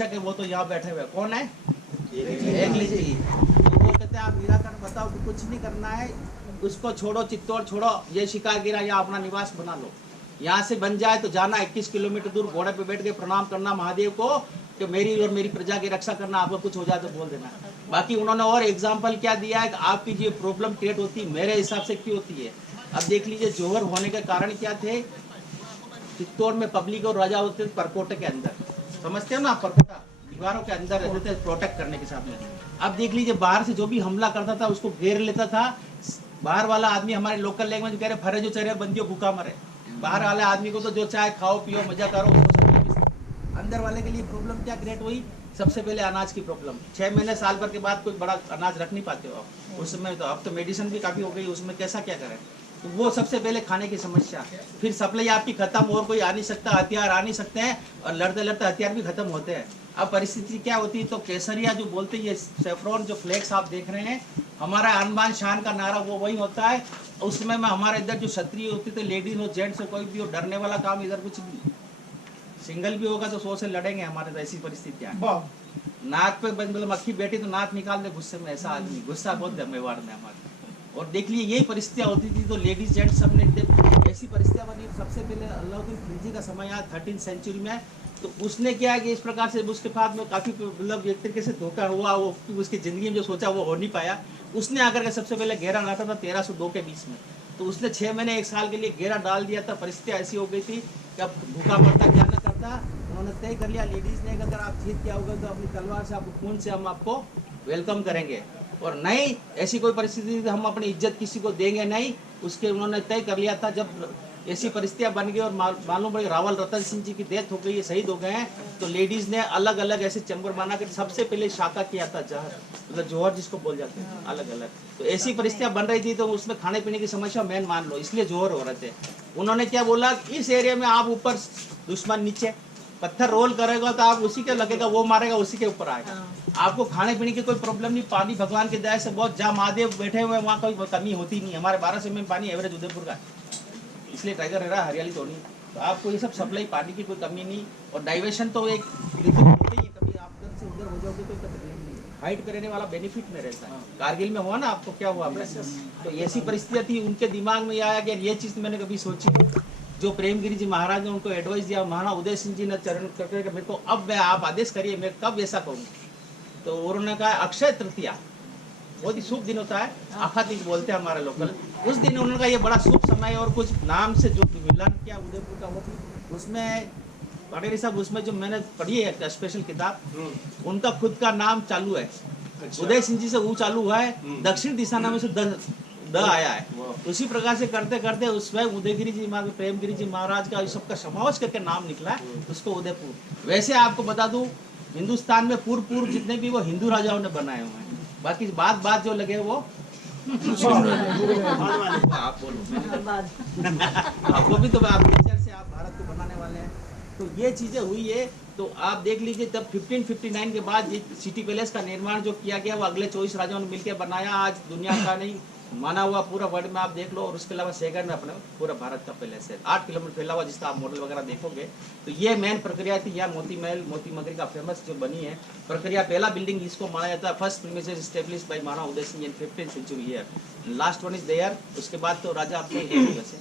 रक्षक है वो तो यहाँ बैठे हुए, कौन है? एकली जी। तो वो कहते हैं आप निराकरण बताओ कि कुछ नहीं करना है, उसको छोड़ो, चित्तौड़ छोड़ो, ये शिकारगिरा यहाँ अपना निवास बना लो। यहाँ से बन जाए तो जाना 21 किलोमीटर दूर घोड़े पे बैठ के प्रणाम करना महादेव को कि मेरी और मेरी प्रजा की रक्षा करना, आपको कुछ हो जाए तो बोल देना। बाकी उन्होंने और एग्जाम्पल क्या दिया है कि आपकी जो प्रॉब्लम क्रिएट होती है मेरे हिसाब से क्यों होती है। अब देख लीजिए जौहर होने के कारण क्या थे, चित्तौड़ में पब्लिक और राजा होते थे परकोटे के अंदर, समझते हो ना, परकोटा दीवारों के अंदर रहते थे प्रोटेक्ट करने के साथ में। अब देख लीजिए बाहर से जो भी हमला करता था उसको घेर लेता था, बाहर वाला आदमी हमारे लोकल लैंग्वेज कह रहे फरे जो चरे बंदियों भूखा मरे, बाहर वाले आदमी को तो जो चाहे खाओ पियो मजा करो। अंदर वाले के लिए प्रॉब्लम क्या क्रिएट हुई, सबसे पहले अनाज की प्रॉब्लम। 6 महीने साल भर के बाद कोई बड़ा अनाज रख नहीं पाते हो आप उसमें, तो अब तो मेडिसिन भी काफ़ी हो गई, उसमें कैसा क्या करें, तो वो सबसे पहले खाने की समस्या। फिर सप्लाई आपकी खत्म, और कोई आ नहीं सकता, हथियार आ नहीं सकते हैं, और लड़ते लड़ते हथियार भी खत्म होते हैं। अब परिस्थिति क्या होती है, तो केसरिया जो बोलते हैं, ये सेफ्रॉन जो फ्लैग्स आप देख रहे हैं, हमारा अनबान शान का नारा वो वही होता है। उसमें में हमारे इधर जो क्षत्रिय होते थे, लेडीज हो जेंट्स हो, कोई भी हो, डरने वाला काम इधर कुछ भी, सिंगल भी होगा तो 100 से लड़ेंगे हमारे, तो ऐसी परिस्थितियाँ। नाक पे मतलब मक्खी बैठी तो नाक निकाल दे गुस्से में, ऐसा आदमी, गुस्सा बहुत है मेवाड़ में हमारे। और देख लिए यही परिस्थितियाँ होती थी, तो लेडीज जेंट्स सब ने ऐसी परिस्थितियाँ बनी। सबसे पहले अलाउद्दीन खिलजी का समय आया 13वीं सेंचुरी में, तो उसने क्या है कि इस प्रकार से उसके बाद में काफ़ी मतलब एक तरीके से धोखा हुआ, वो उसकी ज़िंदगी में जो सोचा वो हो नहीं पाया। उसने आकर के सबसे पहले घेरा डाला था 1302 के बीच में, तो उसने 6 महीने 1 साल के लिए घेरा डाल दिया था। परिस्थितियाँ ऐसी हो गई थी कि अब भूखा मरता क्या न करता, उन्होंने तय कर लिया लेडीज़ ने, अगर आप जीत के आओगे तो अपनी तलवार से, आपको खून से हम आपको वेलकम करेंगे, और नहीं ऐसी कोई परिस्थिति हम अपनी इज्जत किसी को देंगे नहीं। उसके उन्होंने तय कर लिया था। जब ऐसी परिस्थितियां बन गई और मालूम पड़ी रावल रतन सिंह जी की डेथ हो गई है, शहीद हो गए हैं, तो लेडीज ने अलग अलग ऐसे चैम्बर बना कर सबसे पहले शाखा किया था, जहर मतलब जौहर जिसको बोल जाते हैं, अलग अलग। तो ऐसी परिस्थितियां बन रही थी, तो उसमें खाने पीने की समस्या मेन मान लो, इसलिए जौहर हो रहे थे। उन्होंने क्या बोला, इस एरिया में आप ऊपर दुश्मन नीचे, पत्थर रोल करेगा तो आप उसी के लगेगा, वो मारेगा उसी के ऊपर आएगा। आपको खाने पीने की कोई प्रॉब्लम नहीं, पानी भगवान की दया से बहुत, जहाँ महादेव बैठे हुए वहाँ कोई कमी होती नहीं। हमारे 12 से में पानी एवरेज उदयपुर का, इसलिए टाइगर रहा हरियाली तो नहीं, तो आपको ये सब सप्लाई पानी की कोई कमी नहीं। और डाइवर्शन तो एक होते ही, कभी आप उधर से उधर हो जाओगे तो तकलीफ नहीं, हाइट करने वाला बेनिफिट में रहता है। कारगिल में हुआ ना आपको, क्या हुआ हमने, तो ऐसी परिस्थितियाँ थी, उनके दिमाग में आया कि ये चीज़ मैंने कभी सोची। जो प्रेमगिरी जी महाराज ने उनको एडवाइस दिया, महाराणा उदय सिंह जी ने चरण करके मेरे को, अब मैं आप आदेश करिए मैं कब ऐसा करूँ, तो उन्होंने कहा अक्षय तृतीया बहुत ही शुभ दिन होता है, आफातीज बोलते हैं हमारे लोकल, उस दिन उन्होंने कहा ये बड़ा शुभ समय, और कुछ नाम से जो मिलन किया उदयपुर का वो भी, उसमें पटेरी साहब, उसमें जो मैंने पढ़ी है स्पेशल किताब, उनका खुद का नाम चालू है, उदय सिंह जी से वो चालू हुआ है, दक्षिण दिशा नाम से द आया है। उसी प्रकार से करते करते उसमें उदयगिरी जी प्रेमगिरी जी महाराज का सबका समावेश करके नाम निकला है, उसको उदयपुर। वैसे आपको बता दूं, हिंदुस्तान में पूर्व जितने भी वो हिंदू राजाओं ने बनाए हुए हैं, बाकी बात जो लगे वो आप बोलो आपको भी, तो आप नेचर से आप भारत को बनाने वाले हैं, तो ये चीज़ें हुई है। तो आप देख लीजिए, तब 1559 के बाद ये सिटी पैलेस का निर्माण जो किया गया, वो अगले 24 राजाओं ने मिलकर बनाया। आज दुनिया का नहीं माना हुआ पूरा वर्ल्ड में आप देख लो, और उसके अलावा सेकंड में अपने पूरा भारत का पैलेस है, 8 किलोमीटर फैला हुआ, जिसका आप मॉडल वगैरह देखोगे। तो ये मेन प्रक्रिया थी। यहाँ मोती महल, मोती मगरी का फेमस जो बनी है प्रक्रिया, पहला बिल्डिंग इसको माना जाता है, first premises established by Maharana Uday Singh in 15th century year, last one is there. उसके बाद तो राजा अपने वैसे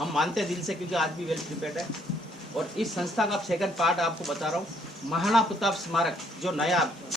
हम मानते हैं दिल से, क्योंकि आज भी वेल प्रिपेयर्ड है। और इस संस्था का सेकंड पार्ट आपको बता रहा हूँ, महाराणा प्रताप स्मारक जो नया